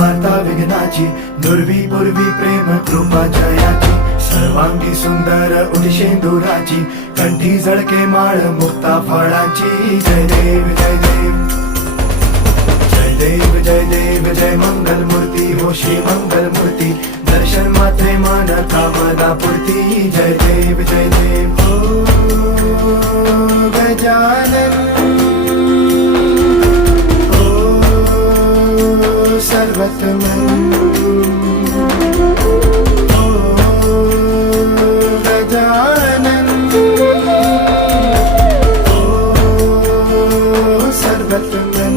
वार्ता विघ्नाची दुर्वी पूर्वी प्रेम कृपा जयाची सर्वांगी सुंदर उदिशेंदुराची कंठी झळके माळ मुक्ता फळाची जय देव जय देव जय देव जय देव जय मंगल मूर्ती हो श्री मंगल मूर्ती दर्शन मात्रे मान कामना पूर्ती जय देव जय देव ओ गजानन सर्वतमन ओ गजानन ओ सर्वतमन